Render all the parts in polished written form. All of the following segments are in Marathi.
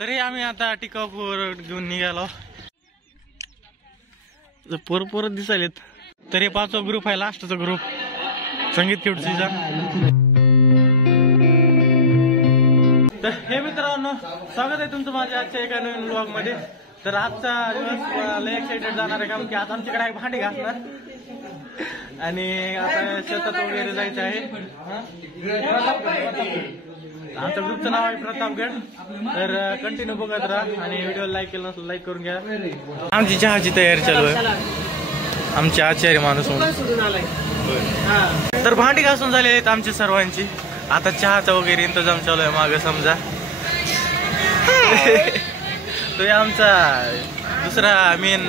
तरी आम्ही आता टिकापूर घेऊन निघालो. पोर दिसायलेत. तरी 5वा ग्रुप आहे, लास्टचा ग्रुप संगीत किडसीचा. तर हे मित्रांनो, स्वागत आहे तुमचं माझ्या आजच्या एका नवीन ब्लॉग मध्ये. तर आजचा दिवस लय एक्साइटेड जाणार आहे, कारण की आता आमच्याकडे आहे भांडी घासणार आणि आता शेतात वगैरे जायचं आहे. आमच्या ग्रुपचं नाव आहे प्रतापगड. तर कंटिन्यू बघत राहा आणि व्हिडिओ लाईक केलं नसेल लाईक करून घ्या. आमची चहाची तयारी चालू आहे, आमचे आचार्य माणूस म्हणून. तर भांडी घासून झालेली आहेत आमची सर्वांची. आता चहाचा वगैरे इंतजाम चालू आहे मागे समजा. तो आमचा दुसरा मेन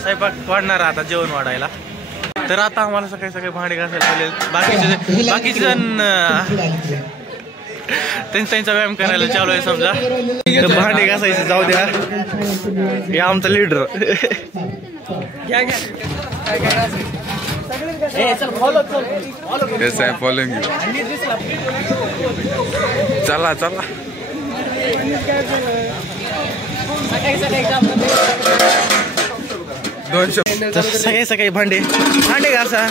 स्वयंपाक वाढणार आता जेवण वाढायला. तर आता आम्हाला सकाळी सकाळी भांडी घासायला लागले. बाकीचे जण त्यांचा व्यायाम करायला चालू आहे समजा. भांडी घासायचे जाऊ द्या. हे आमचा लीडर. चला चला. सकाळी सकाळी भांडी घासा.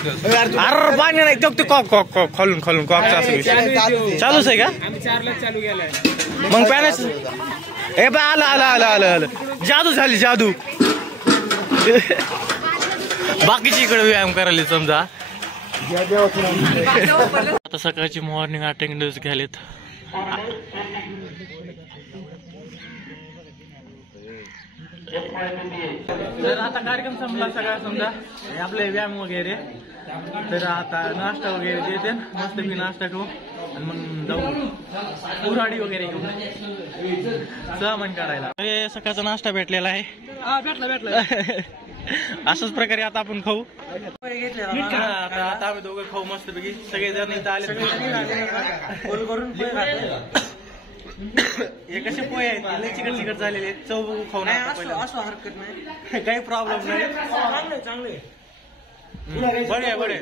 अरे पाणी नाही तो कॉक खोलून कॉकचा चालूच आहे का? मग पॅनच हे बा आलं जादू झाली जादू. बाकीची इकडे व्यायाम करायला समजा. आता सकाळची मॉर्निंग अटेंडन्स घ्यालेत. तर आता कार्यक्रम संपला सगळा समजा, आपले व्यायाम वगैरे. तर आता नाश्ता वगैरे देते, मस्त मी नाश्ता करू आणि मग जाऊ उराडी वगैरे घेऊन सामान काढायला. सकाळचा नाश्ता भेटलेला आहे. भेटला अशाच प्रकारे आता आपण खाऊ. आता आम्ही दोघं खाऊ मस्त पैकी. सगळेजण इथं आले. हे कसे पोहे आहेत, चिकट झालेले. चव खाऊ असं हरकत नाही, काही प्रॉब्लेम नाही. चांगले बडे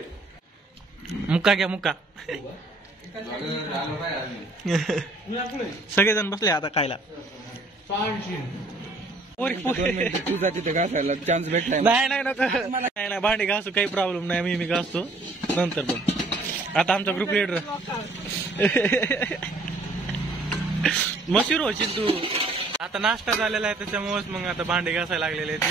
मुक्का घ्या मुक्का. सगळेजण बसले आता खायला. चान्स भेटला नाही भांडी घासू काही प्रॉब्लेम नाही. मी घासतो नंतर. पण आता आमचा ग्रुप लीडर मशहूर होशील तू. आता नाश्ता झालेला आहे त्याच्यामुळेच मग आता भांडे घासायला लागलेले आहेत.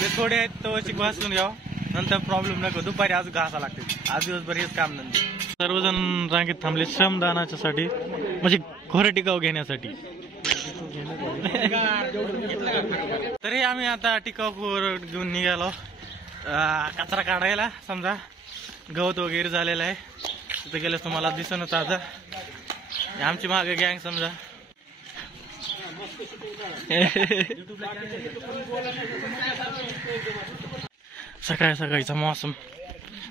ते थोडे आहेत तो घासून घ्यावं, नंतर प्रॉब्लेम नको. दुपारी आज घासा लागते. आज दिवसभर हेच काम नंतर. सर्वजण रांगेत थांबले श्रमदानाच्या साठी, म्हणजे घोर टिकाव घेण्यासाठी. तरी आम्ही आता टिकापूर घेऊन निघालो कचरा काढायला समजा. गवत वगैरे झालेला आहे तिथे गेलं तुम्हाला दिसणच. आता आमची मागे गँग समजा. सकाळी सकाळीचा मौसम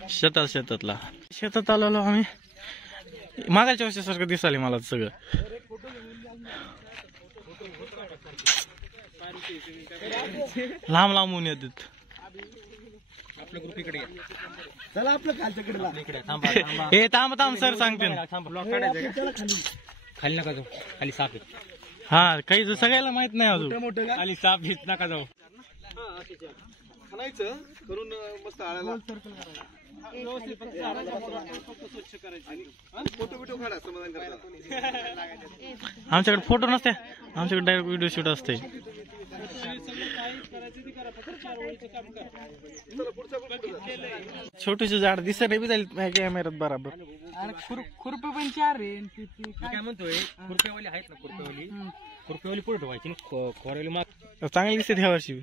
शेतात आलेलो आम्ही. मागायच्या वर्षासारखं दिसाले मला सगळं. लांब लांबून येतात. हे थांब सर सांगते. खाली नका जाऊ, खाली साप. हा काही सगळ्याला माहित नाही अजून. खाली साप घेत नका जाऊ. करून मस्त आळायला फोटो बिटो काढा समाधान करता. आमच्याकडे फोटो नसते, आमच्याकडे डायरेक्ट व्हिडिओ शूट असते. छोटीशी झाड दिसत नाही बी जाईल कॅमेऱ्यात बराबर. खुरपे पण 4 रे. काय म्हणतोय, खुरपेवाली आहेत ना, खुरपेवाली पुढे ठेवायची, खोरवली माग. चांगली दिसते ह्या वर्षी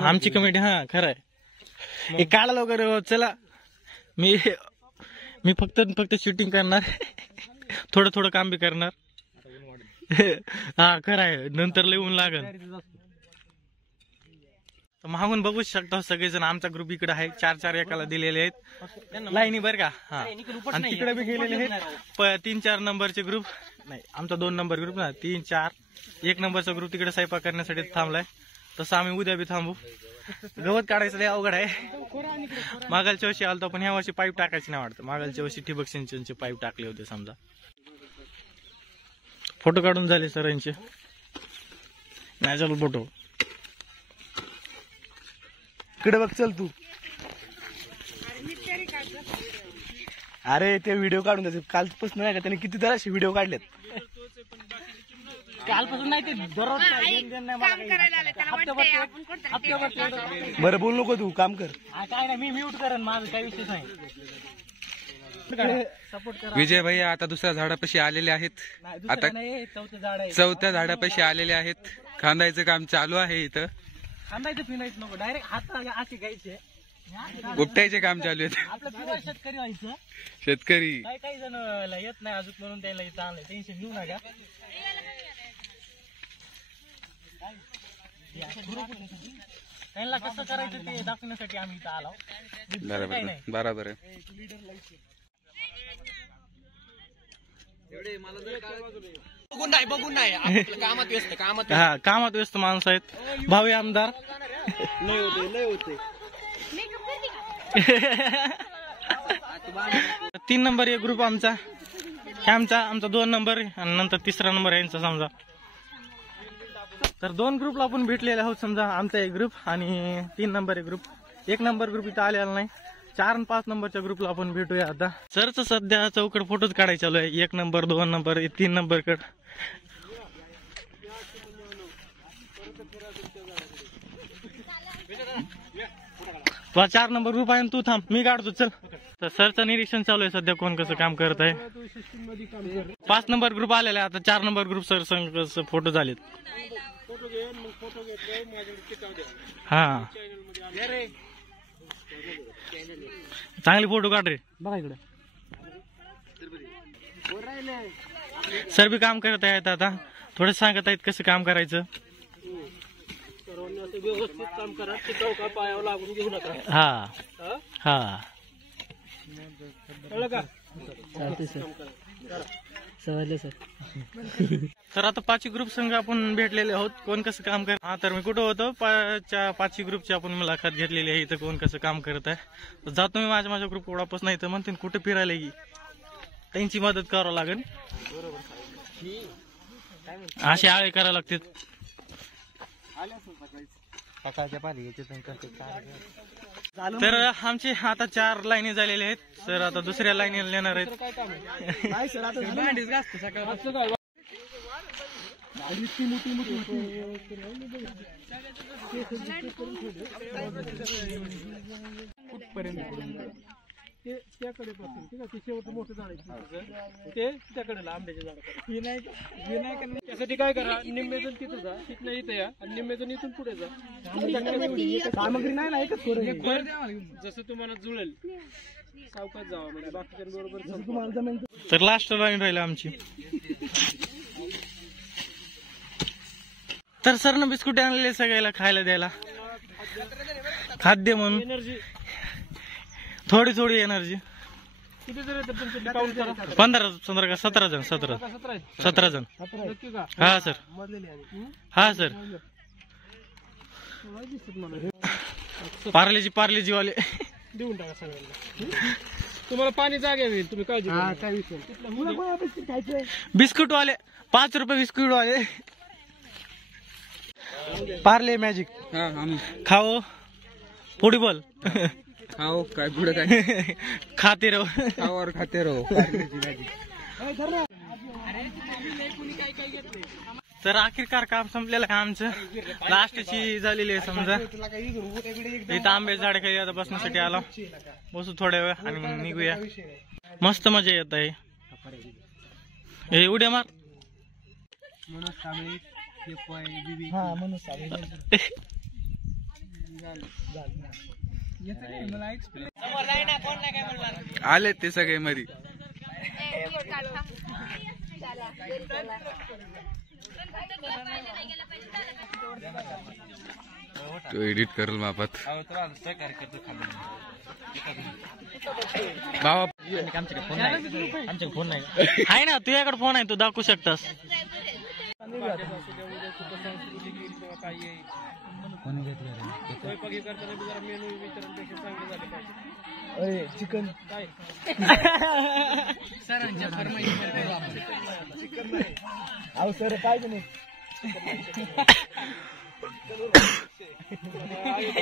आमची कमिटी. हा खरं आहे. काढायला वगैरे चला. मी फक्त शूटिंग करणार, थोडं काम बी करणार. हा खरं आहे, नंतर लय ऊन लागल. मागून बघू शकता सगळेजण. आमचा ग्रुप इकडे आहे. 4 एकाला दिलेले आहेत लाईनी बर का. हा आणि तिकडे बी गेलेले आहेत 3-4 नंबरचे ग्रुप. नाही आमचा 2 नंबर ग्रुप ना. 3-4 1 नंबरचा ग्रुप तिकडे स्वयंपाक करण्यासाठी थांबलाय. तसं आम्ही उद्या बी थांबू. गवत काढायचं लय अवघड आहे. मागलच्या वर्षी आलतो पण ह्या वर्षी पाईप टाकायची नाही वाटतं. मागलच्या वर्षी ठिबक सिंचनचे पाईप टाकले होते समजा. फोटो काढून झाले सरांचे. नाही चालू फोटो. इकडे बघ चल तू. अरे ते व्हिडिओ काढून द्यायचे. कालपासून नाही का त्याने किती तराशे व्हिडिओ काढलेत. कालपासून नाही ते दररोज. बरं बोल नको तू काम कर. काय नाही मी म्यूट करेन. माझं काही विषय नाही. विजय भैया आता दुसऱ्या झाडापाशी आलेले आहेत. आता चौथ्या झाडापाशी आलेले आहेत. खांदायचं काम चालू आहे इथं. खांदायचं फिनायचं नको. डायरेक्ट हात असे घ्यायचे. उपटायचे काम चालू आहेत. आपलं शेतकरी व्हायचं. शेतकरी काही जण येत नाही अजून म्हणून त्याला इथं आणलंय. टेन्शन घेऊ नका. त्यांना कसं करायचं ते दाखवण्यासाठी आम्ही इथं आलो. बरोबर आहे. बघून नाही कामात व्यस्त माणसं आहेत. भावी आमदार लय होते 3 नंबर एक ग्रुप आमचा. आमचा 2 नंबर आणि नंतर 3रा नंबर यांचा समजा. तर 2 ग्रुपला आपण भेटलेले आहोत समजा. आमचा एक ग्रुप आणि 3 नंबर एक ग्रुप. 1 नंबर ग्रुप इथं आलेला नाही. 4 आणि 5 नंबरच्या ग्रुपला आपण भेटूया आता. सरच सध्या चौकड फोटोच काढायला चालू आहे. 1 नंबर 2 नंबर 3 नंबर कड. 4 नंबर ग्रुप आहे. तू थांब मी काढतो चल. तर सरचं निरीक्षण चालू आहे सध्या. कोण कसं काम करत आहे. 5 नंबर ग्रुप आलेला आहे आता. 4 नंबर ग्रुप सर संग फोटो झालेत. हा चांगले फोटो काढ रे. बघा इकडे सर बी काम करत आहेत आता. थोडं सांगत आहेत कसं काम करायचं. व्यवस्थित काम करा. चौका पायावर लागून घेऊ नका. हा हा कळलं का? समजलं सर. तर आता 5 ग्रुप संघ आपण भेटलेले आहोत. कोण कसं काम करत. हा तर मी कुठं होतो 5 ग्रुपची आपण मुलाखत घेतलेली आहे. इथं कोण कसं काम करत आहे. जातो मी माझ्या ग्रुप वापस. नाही तर म्हणते कुठे फिरायला की त्यांची मदत करावं लागेल. असे आळे करावं लागते. तर आमचे आता 4 लाईनी झालेले आहेत. सर आता दुसऱ्या लाईनीला येणार आहेत. त्याकडे पासून ठीक आहे. ते शेवटचं मोठं झाड आहे ते त्याकडे आंब्याच्या झाडाकडे. त्यासाठी काय करा. निम्मेजण तिथं जा. तिथनं इथं या आणि निम्मेजण इथून पुढे जा. सामग्री नाही जसं तुम्हाला जुळेल सावकाश जावा. म्हणजे बाकीच्यांबरोबर. तर लास्ट लाईन राहिली आमची. तर सरनं बिस्कुट आणलेले सगळ्याला खायला द्यायला. खाद्य म्हणून एनर्जी थोडी थोडी एनर्जी. किती जण येतात तुमचे काउंट करा. 15 का 17 जण. 17 जण. नक्की का? हा सर. हा सर. पार्लेजी वाले देऊन टाका सगळ्यांना. तुम्हाला पाणी जागे होईल. तुम्ही काय बिस्कुट वाले 5 रुपये बिस्कुट वाले. पार्ले मॅजिक खाओ फुटबॉल. खाओ काय पुढे काय खाते रहो. खाओ खाते रहो. तर आखिरकार काम संपलेलं आहे आमचं. लास्टची झालेली आहे समजा. इथं आंबे झाड काही आता बसण्यासाठी आलो. बसू थोड्या वेळ आणि मग निघूया. मस्त मजा येत आहे. हे उड्या मार. आले ते सगळे मध्ये. तो एडिट करेल मापात. आमच्याकडे फोन नाही. आमच्याकडे फोन नाही आहे ना. तुझ्याकडे फोन आहे तू दाखवू शकतास. पार्ट्यात असू द्या, उद्या कुठं सांस्कृतिक येईल किंवा काही येईल. स्वयंपाक हे करताना बी जरा मेनू विचारण्यापेक्षा चांगले झाले पाहिजे. चिकन काय अहो सर पाहिजे नाही.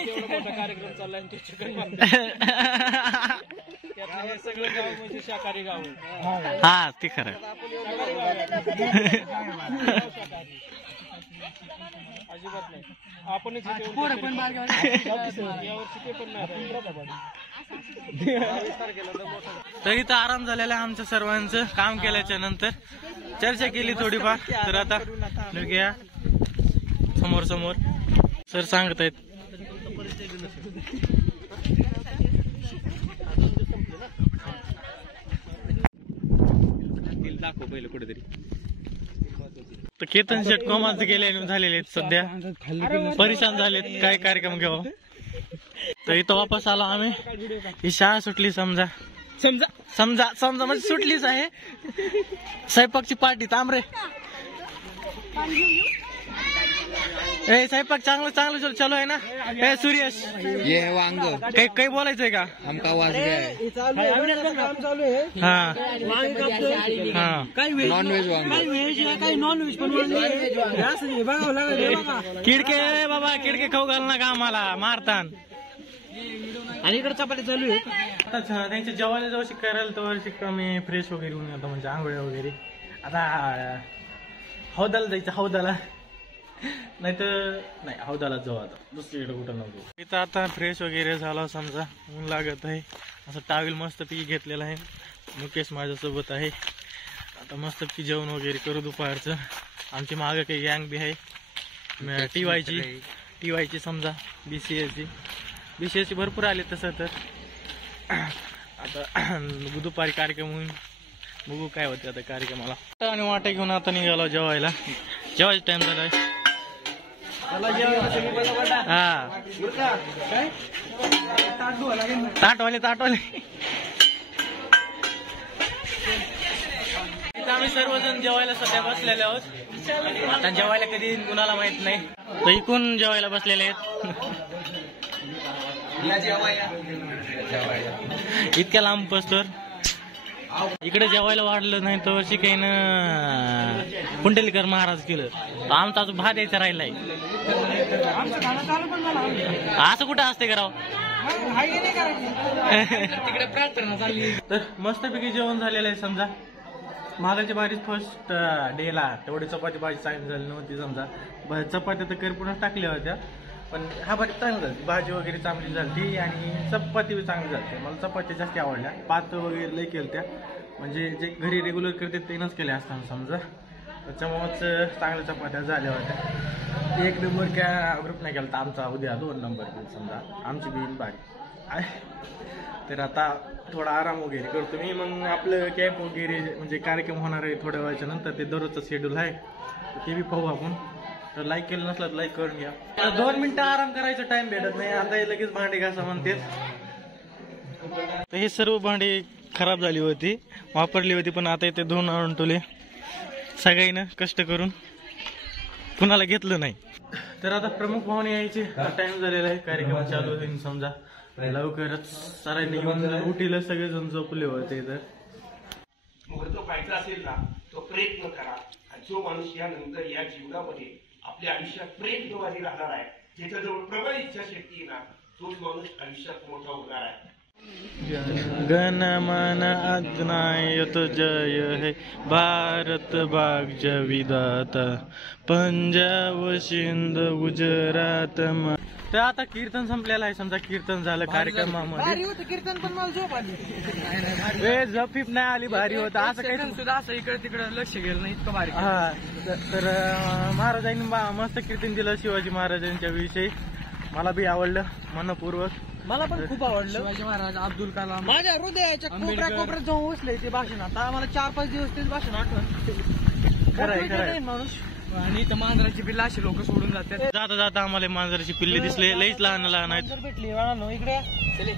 एवढा मोठा कार्यक्रम चाललाय आणि ते चिकन हे सगळं गाव म्हणजे शाकाहारी गाव आहे. हा ते खरं. अजिबात नाही. आपणच यावर्षी ते पण नाही. तरी तर आराम झालेला आहे आमच्या सर्वांचं. काम केल्याच्या नंतर चर्चा केली थोडीफार. तर आता बघूया समोर समोर सर सांगत आहेत. दाखव पहिलं कुठेतरी. तर केतन शेट कोमाच गेले झालेले आहेत सध्या. परेशान झालेत. काय कार्यक्रम घ्यावा. तर इथं वापस आलो आम्ही. ही शाळा सुटली समजा समजा समजा समजा म्हणजे सुटलीच आहे. स्वयंपाकची पार्टी तांबरे. ए स्वयंपाक चांगलं चांगलं चालू आहे ना. ए सुरेश ये वांग काही बोलायचंय का. हमका वाज गया काम चालू आहे. हा हा नॉनव्हेज वांग. काही नॉनव्हेज पण बघावं लागेल. किडके बाबा किडके खाऊ घाल नका आम्हाला मारतान. आणि इकडे चपाती चालू आहे. आता त्यांच्या जेवायला जवळ करायला तर शिक्का मी फ्रेश वगैरे होऊन आता म्हणजे आंघोळ्या वगैरे. आता हौदाला जायचं. हौदाला नाही तर नाही हौदालाच जाऊ. आता दुसरीकडे कुठं नको. इथं आता फ्रेश वगैरे झाला समजा. ऊन लागत आहे. असं टावेल मस्त पैकी घेतलेला आहे. मुकेश माझ्यासोबत आहे. आता मस्त पैकी जेवण वगैरे करू दुपारचं. आमची मागं काही गँग बी आहे. टीवायची समजा बीसीएसची भरपूर आले. तसं तर आता दुपारी कार्यक्रम होईल. बघू काय होते आता कार्यक्रमाला. आणि वाटे घेऊन आता निघालो जेवायला. जेवायचा टाइम झालाय. हा ताटवाले आम्ही सर्वजण जेवायला सध्या बसलेले आहोत. आता जेवायला कधी कुणाला माहित नाही. तर इकून जेवायला बसलेले आहेत. इतक्या लांब पसतर इकडे जेवायला वाढलं नाही तर वर्षी काही ना पुंडलीकर महाराज केलं. आमचा तो भात यायचा राहिलाय. असं कुठं असते करावं. तर मस्तपैकी जेवण झालेलं आहे समजा. मागाच्या बारीच फर्स्ट डेला तेवढी चपाती भाजी चांगली झाली नव्हती समजा. चपात्या तर करपूनच टाकल्या होत्या. पण हा भाजी चांगली झाली. भाजी वगैरे चांगली झाली आणि चपाती बी चांगली झाली. मला चपात्या जास्त आवडल्या. पातळ वगैरे लई केल्या त्या. म्हणजे जे घरी रेग्युलर करते तेनच केले असताना समजा. त्याच्यामुळेच चांगल्या चपात्या झाल्या होत्या. 1 नंबर क्या ग्रुप नाही केला तर आमचा उद्या 2 नंबर समजा. आमची बी बारी. तर आता थोडा आराम वगैरे करतो मी. मग आपलं कॅम्प वगैरे म्हणजे कार्यक्रम होणार आहे थोड्या वेळाच्या नंतर. ते दररोजचं शेड्यूल आहे. तर ते बी पाहू आपण. तर लाईक केलं नसलं तर लाईक करून घ्या. 2 मिनिटं आराम करायचा टाइम भेटत नाही. आता लगेच भांडे घासा म्हणते. तर हे सर्व भांडे खराब झाली होती. वापरली होती पण आता इथे धुवून आणून ठेवले सगळ्यांना कष्ट करून. कुणाला घेतलं नाही. तर आता प्रमुख पाहुणे यायचे टाइम झालेला आहे. कार्यक्रम चालू होईल समजा. लवकरच सरांनी घेऊन उठीला सगळेजण झोपले होते. तर जो पाहायचा असेल ना तो प्रयत्न करा. जो माणूस यानंतर या जीवनामध्ये आपल्या आयुष्यात प्रेम जोवारी राहणार आहे, ज्याच्याजवळ प्रबळ इच्छाशक्ती आहे ना, तोच माणूस आयुष्यात मोठा होणार आहे. गणमन अधिनायक जय हे भारत भाग्य विधाता पंजाब सिंध गुजरात. तर आता कीर्तन संपलेलं आहे समजा. कीर्तन झालं कार्यक्रमामध्ये. कीर्तन पण मला झोप आली. झोपीप नाही आली. भारी होतं. असं काही सुद्धा असं इकडे तिकडे लक्ष गेलं नाही. इतकं भारी. हा तर महाराजांनी मस्त कीर्तन दिलं शिवाजी महाराजांच्या विषयी. मला बी आवडलं मनपूर्वक. मला पण खूप आवडलं. शिवाजी महाराज, अब्दुल कलाम. माझ्या हृदयाच्या कोपऱ्यात जाऊन बसले ते भाषण. आता मला 4-5 दिवस तेच भाषण आठवण. खरंय माणूस. आणि इथं मांजराची पिल्ला अशी लोक सोडून जातात. जाता जाता आम्हाला मांजराची पिल्ले दिसले. लईच लहान लहान आहेत. भेटली इकडे.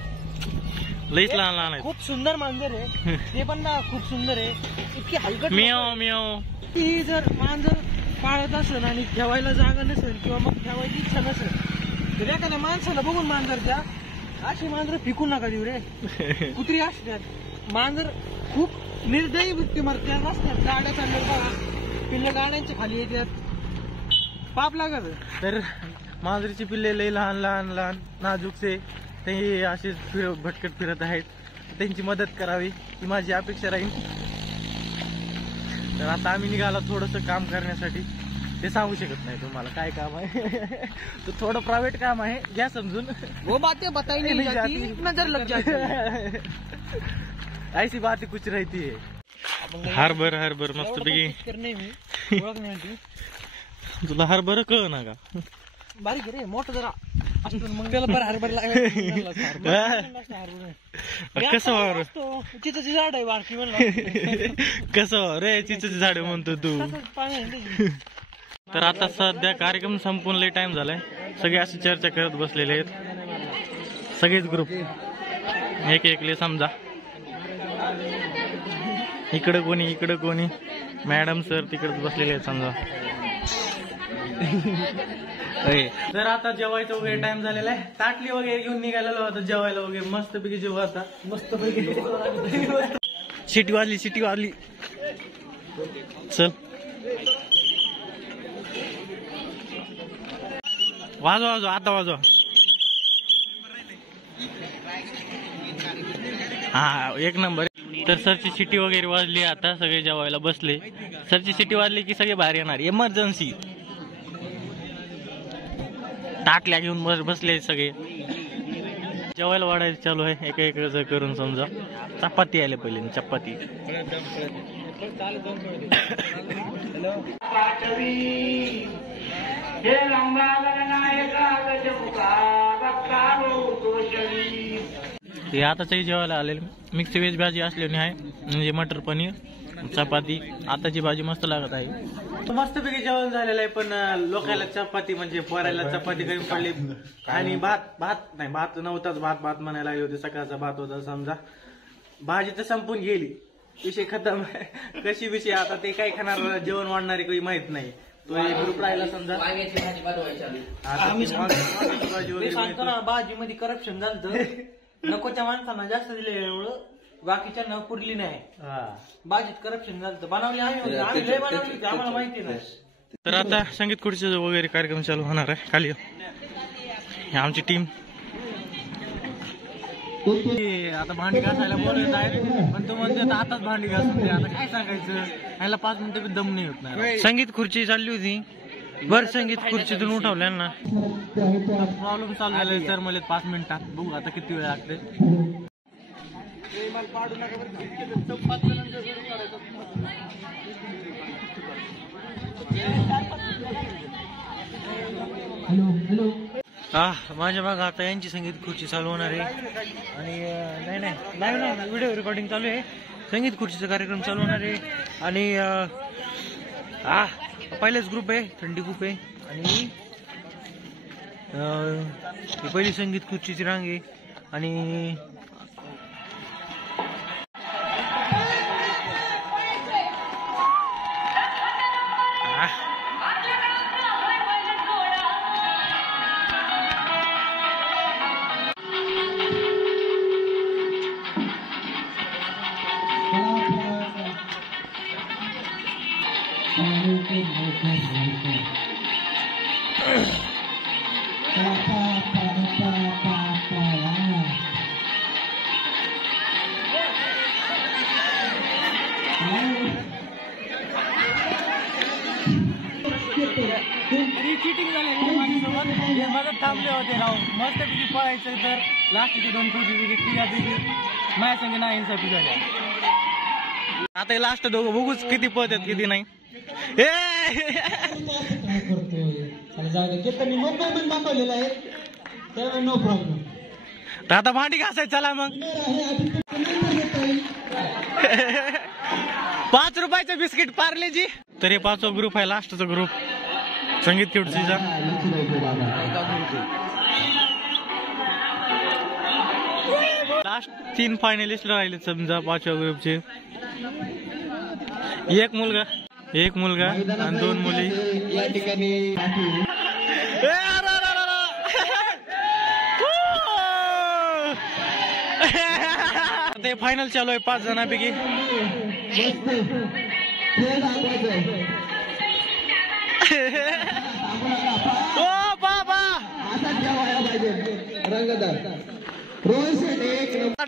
लईच लहान लहान आहेत. खूप सुंदर मांजर आहे. ते पण ना खूप सुंदर आहे. इतकी हलकट. मियाव मियाव. ती जर मांजर पाळत असेल आणि ठेवायला जागा नसेल किंवा मग ठेवायची इच्छा नसेल तर एखाद्या माणसाला बघून मांजरच्या अशी मांजर फिकू नका देऊ रे. कुत्री असतात मांजर खूप निर्दयी वृत्ती मरतात असतात. गाड्या चालल्या पिल्लं गाड्यांच्या खाली येतात पाप लागत. तर मांजरीची पिल्ले लई लहान लहान लहान नाजूकसे ते असेच भटकत फिरत आहेत. त्यांची मदत करावी ही माझी अपेक्षा राहील. तर आता आम्ही निघाला थोडंसं काम करण्यासाठी. ते सांगू शकत नाही तुम्हाला काय काम आहे. तो थोडं प्रायव्हेट काम आहे घ्या समजून. वो बातें बताई नहीं जाती नजर लग जाती है. ऐसी बात कुछ रहती है. हरभर मस्त पैकी नाही मी ओळखण्यासाठी. तुला हरभर कळ ना का बारीक रे मोठं जरा असतं मग त्याला बरं हरभर लागलं. कसं वावर चिचाची झाड आहे बारकी म्हणलं. कसं रे चिचाची झाड म्हणतो तू. तर आता सध्या कार्यक्रम संपून लई टाइम झालाय. सगळे अशी चर्चा करत बसलेले आहेत सगळेच ग्रुप एक एकले समजा. इकडं कोणी मॅडम सर तिकडे बसलेले आहेत समजा. तर आता जेवायचं वगैरे टाइम झालेला आहे. ताटली वगैरे घेऊन निघालेलो आता जेवायला वगैरे मस्त पैकी जेवू आता. मस्त पैकी शिटी वाजली चल वाजवा आता वाजवा. हा एक नंबर. तर सरची शिटी वगैरे वाजली आता सगळे जेवायला बसले. सरची शिटी वाजली की सगळे बाहेर येणार. इमर्जन्सी टाकल्या घेऊन बसले सगळे. जेवायला वाढायचं चालू आहे एक एक करून समजा. चपाती आले पहिले चपाती. हे आताच्याही जेवायला आलेले मिक्स व्हेज भाजी असलेली आहे म्हणजे मटर पनीर चपाती. आताची भाजी मस्त लागत आहे. मस्तपैकी जेवण झालेलं आहे पण लोकांना चपाती म्हणजे पोरायला चपाती कमी पडली आणि भात नव्हताच. भात म्हणायला लागले होते. सकाळचा भात होता समजा. भाजी तर संपून गेली विषय खतम. कशी विषय आता ते काय खाणार जेवण वाढणारे काही माहित नाही. तो एक ग्रुप राहिला समजा. भाजी मध्ये करप्शन झालं. नकोच्या माणसांना जास्त दिलेलं बाकीच्या न पुरली नाही. भाजीत करप्शन झालं. बनवली आम्ही लय बनवली आम्हाला माहिती नाही. तर आता संगीत खुर्चीचा वगैरे कार्यक्रम चालू होणार आहे खाली. आमची टीम आता भांडी घासायला बोलत आहेत पण तो म्हणतो आताच भांडी घासून दे. आता काय सांगायचं ह्याला 5 मिनिटं बी दम नाही होत नाही. संगीत खुर्ची चालली होती बर संगीत खुर्चीतून उठवल्या ना. प्रॉब्लेम चालू झालाय सर मला 5 मिनिटात. बघू आता किती वेळ लागते. माझ्या भागा आता यांची संगीत खुर्ची चालू होणार आहे आणि नाही व्हिडिओ रेकॉर्डिंग चालू आहे. संगीत खुर्चीचा कार्यक्रम चालू होणार आहे आणि पहिलेच ग्रुप आहे. थंडी खूप आहे आणि पहिली संगीत खुर्चीची रांग आहे आणि चिटिंग झाले माझ्यासोबत. माझं थांबले होते राव मस्त पैकी पळायचं तर लास्टची 2 फुटी तिघापैकी माझ्या संग नाही इन्साफी झाल्या. आता लास्ट दोघं बघूच किती पळतात किती नाही. दाखवलेलं आहे तर नो प्रॉब्लेम. तर आता भांडी घासायचं चला मग. 5 रुपयाचं बिस्किट पार्लेजी. तर हे 5वा ग्रुप आहे लास्टचा ग्रुप संगीत खुर्चीचा. लास्ट 3 फायनलिस्ट राहिले समजा 5व्या ग्रुपचे. एक मुलगा एक मुलगा आणि 2 मुली. या ठिकाणी ते फायनल चालू आहे 5 जणांपैकी. ओ बाबा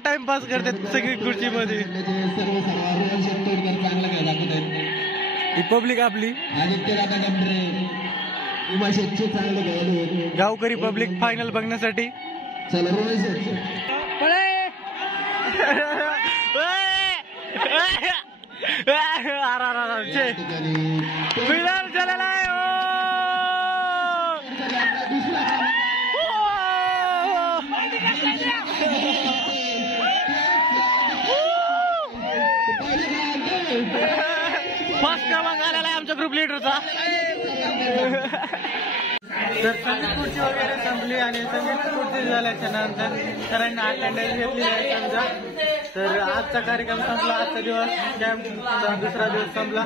टाइमपास करतात सगळी खुर्ची मध्ये. ही पब्लिक आपली गावकरी पब्लिक फायनल बघण्यासाठी. विनर झालेला आहे. फर्स्ट क्रमांक आलेला आहे आमच्या ग्रुप लिडरचा. तर संगीत खुर्ची वगैरे संपली आणि संगीत खुर्ची झाल्याच्या नंतर सरांनी अटेंडन्स घेतलेली आहे समजा. तर आजचा कार्यक्रम संपला. आजचा दिवस कॅम्पचा दुसरा दिवस संपला.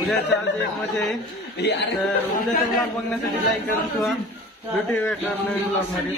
उद्याचा आज एक मजा येईल. तर उद्याचा ब्लॉग बघण्यासाठी लाईक करून ठेवा. भेटूया नवीन ब्लॉग मध्ये.